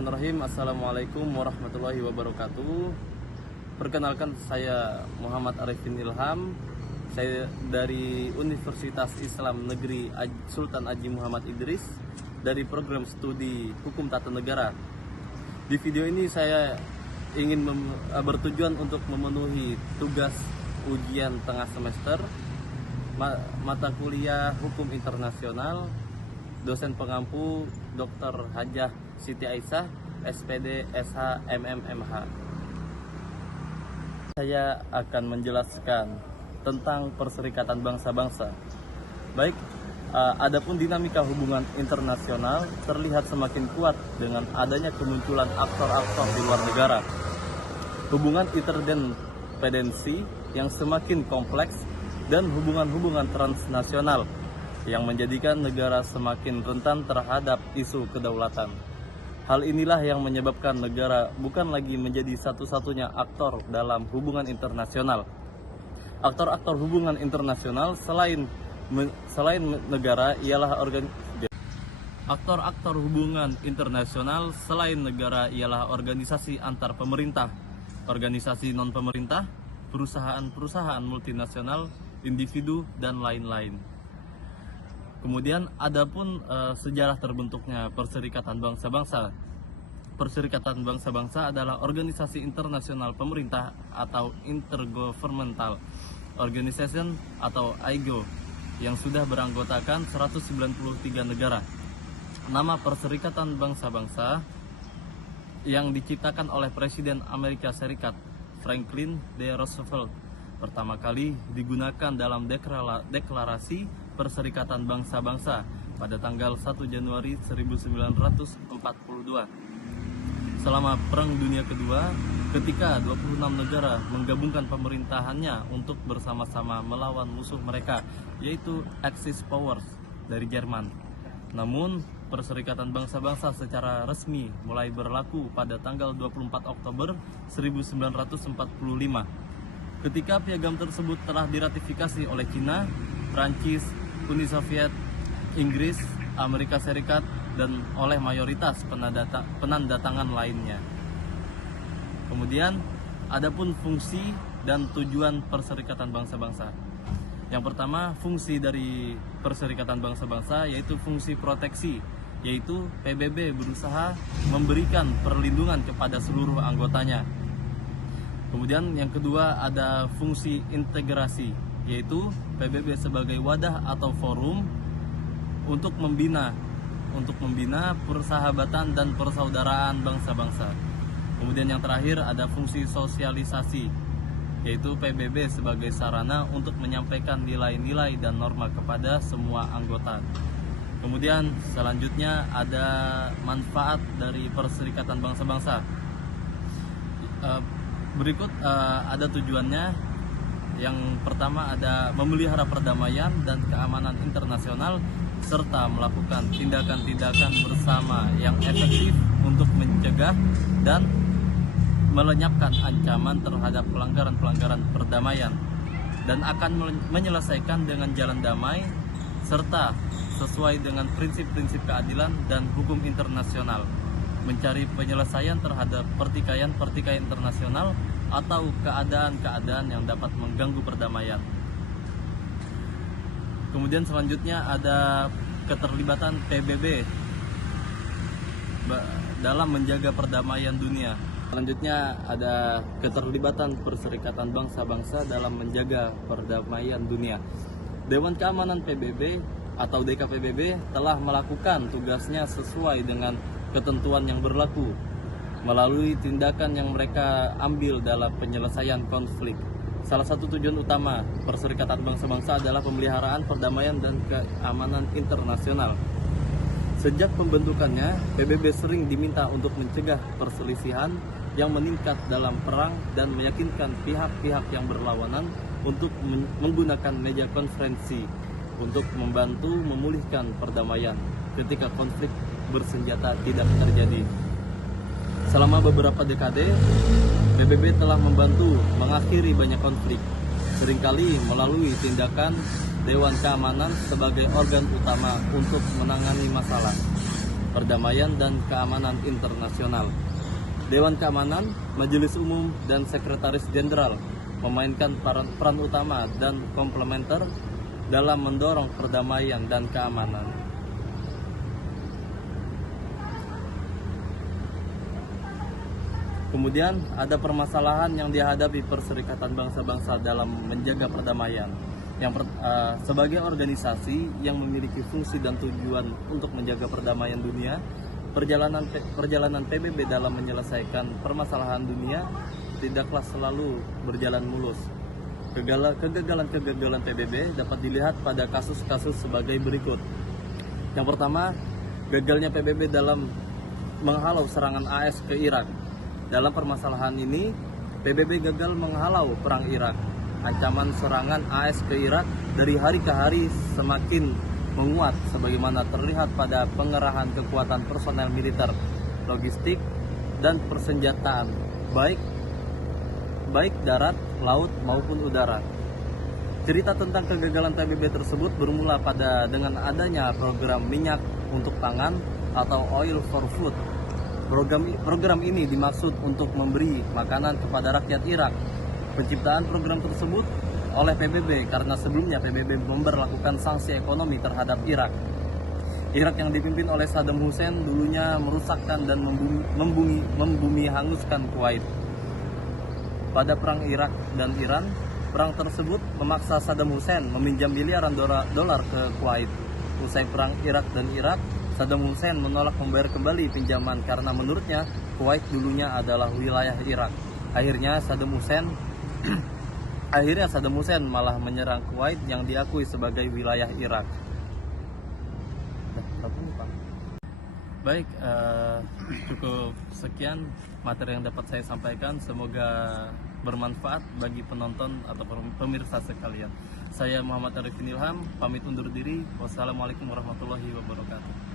Bismillahirrahmanirrahim. Assalamualaikum warahmatullahi wabarakatuh. Perkenalkan, saya Muhammad Arifin Ilham. Saya dari Universitas Islam Negeri Sultan Haji Muhammad Idris dari program studi Hukum Tata Negara. Di video ini saya ingin bertujuan untuk memenuhi tugas ujian tengah semester mata kuliah Hukum Internasional, dosen pengampu Dr. Hajah Siti Aisyah, SPD, SH, MMH. Saya akan menjelaskan tentang Perserikatan Bangsa-Bangsa. Baik, adapun dinamika hubungan internasional terlihat semakin kuat dengan adanya kemunculan aktor-aktor di luar negara. Hubungan interdependensi yang semakin kompleks dan hubungan-hubungan transnasional yang menjadikan negara semakin rentan terhadap isu kedaulatan. Hal inilah yang menyebabkan negara bukan lagi menjadi satu-satunya aktor dalam hubungan internasional. Aktor-aktor hubungan internasional selain negara ialah aktor-aktor hubungan internasional selain negara ialah organisasi antar pemerintah, organisasi non-pemerintah, perusahaan-perusahaan multinasional, individu, dan lain-lain. Kemudian adapun sejarah terbentuknya Perserikatan Bangsa-Bangsa. Perserikatan Bangsa-Bangsa adalah organisasi internasional pemerintah atau Intergovernmental Organization atau IGO yang sudah beranggotakan 193 negara. Nama Perserikatan Bangsa-Bangsa yang diciptakan oleh Presiden Amerika Serikat Franklin D. Roosevelt pertama kali digunakan dalam deklarasi Perserikatan Bangsa-Bangsa pada tanggal 1 Januari 1942. Selama Perang Dunia Kedua, ketika 26 negara menggabungkan pemerintahannya untuk bersama-sama melawan musuh mereka, yaitu Axis Powers dari Jerman. Namun, Perserikatan Bangsa-Bangsa secara resmi mulai berlaku pada tanggal 24 Oktober 1945. Ketika piagam tersebut telah diratifikasi oleh Cina, Prancis, Uni Soviet, Inggris, Amerika Serikat, dan oleh mayoritas penandatangan lainnya. Kemudian, adapun fungsi dan tujuan Perserikatan Bangsa-Bangsa. Yang pertama, fungsi dari Perserikatan Bangsa-Bangsa yaitu fungsi proteksi, yaitu PBB berusaha memberikan perlindungan kepada seluruh anggotanya. Kemudian yang kedua ada fungsi integrasi, yaitu PBB sebagai wadah atau forum untuk membina persahabatan dan persaudaraan bangsa-bangsa. Kemudian yang terakhir ada fungsi sosialisasi, yaitu PBB sebagai sarana untuk menyampaikan nilai-nilai dan norma kepada semua anggota. Kemudian selanjutnya ada manfaat dari Perserikatan Bangsa-Bangsa. Berikut ada tujuannya. Yang pertama ada memelihara perdamaian dan keamanan internasional serta melakukan tindakan-tindakan bersama yang efektif untuk mencegah dan melenyapkan ancaman terhadap pelanggaran-pelanggaran perdamaian dan akan menyelesaikan dengan jalan damai serta sesuai dengan prinsip-prinsip keadilan dan hukum internasional, mencari penyelesaian terhadap pertikaian internasional atau keadaan-keadaan yang dapat mengganggu perdamaian. Kemudian selanjutnya ada keterlibatan PBB dalam menjaga perdamaian dunia. Selanjutnya ada keterlibatan Perserikatan Bangsa-Bangsa dalam menjaga perdamaian dunia. Dewan Keamanan PBB atau DKPBB telah melakukan tugasnya sesuai dengan ketentuan yang berlaku melalui tindakan yang mereka ambil dalam penyelesaian konflik. Salah satu tujuan utama Perserikatan Bangsa-Bangsa adalah pemeliharaan perdamaian dan keamanan internasional. Sejak pembentukannya, PBB sering diminta untuk mencegah perselisihan yang meningkat dalam perang dan meyakinkan pihak-pihak yang berlawanan untuk menggunakan meja konferensi untuk membantu memulihkan perdamaian ketika konflik bersenjata tidak terjadi. Selama beberapa dekade, PBB telah membantu mengakhiri banyak konflik, seringkali melalui tindakan Dewan Keamanan sebagai organ utama untuk menangani masalah. perdamaian dan keamanan internasional. Dewan Keamanan, Majelis Umum, dan Sekretaris Jenderal memainkan peran utama dan komplementer dalam mendorong perdamaian dan keamanan. Kemudian ada permasalahan yang dihadapi Perserikatan Bangsa-Bangsa dalam menjaga perdamaian. Sebagai organisasi yang memiliki fungsi dan tujuan untuk menjaga perdamaian dunia, perjalanan PBB dalam menyelesaikan permasalahan dunia tidaklah selalu berjalan mulus. Kegagalan PBB dapat dilihat pada kasus-kasus sebagai berikut. Yang pertama, gagalnya PBB dalam menghalau serangan AS ke Irak. Dalam permasalahan ini, PBB gagal menghalau perang Irak. Ancaman serangan AS ke Irak dari hari ke hari semakin menguat sebagaimana terlihat pada pengerahan kekuatan personel militer, logistik, dan persenjataan, baik darat, laut, maupun udara. Cerita tentang kegagalan PBB tersebut bermula dengan adanya program minyak untuk pangan atau Oil for Food. Program ini dimaksud untuk memberi makanan kepada rakyat Irak. Penciptaan program tersebut oleh PBB karena sebelumnya PBB memberlakukan sanksi ekonomi terhadap Irak. Irak yang dipimpin oleh Saddam Hussein dulunya merusakkan dan membumi hanguskan Kuwait. Pada perang Irak dan Iran, perang tersebut memaksa Saddam Hussein meminjam miliaran dolar ke Kuwait. Usai perang Irak dan Irak, Saddam Hussein menolak membayar kembali pinjaman karena menurutnya Kuwait dulunya adalah wilayah Irak. Akhirnya Saddam Hussein malah menyerang Kuwait yang diakui sebagai wilayah Irak. Baik, cukup sekian materi yang dapat saya sampaikan. Semoga bermanfaat bagi penonton atau pemirsa sekalian. Saya Muhammad Arifin Ilham, pamit undur diri. Wassalamualaikum warahmatullahi wabarakatuh.